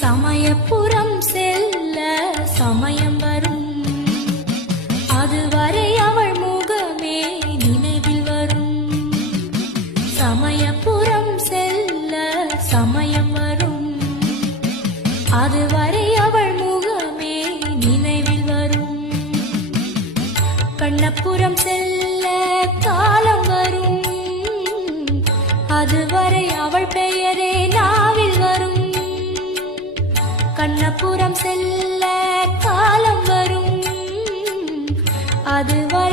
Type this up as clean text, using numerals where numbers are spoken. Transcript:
சமயபுரம் செல்ல சமயம் வரும், அதுவரை அவள் முகமே நினைவில் வரும். சமயபுரம் செல்ல சமயம் வரும், அதுவரை அவள் முகமே நினைவில் வரும். கண்ணபுரம் செல்ல காலம் வரும், அதுவரை அவள் பெயரே நாவில் வரும். கண்ணபுரம் செல்ல காலம் வரும், அதுவரை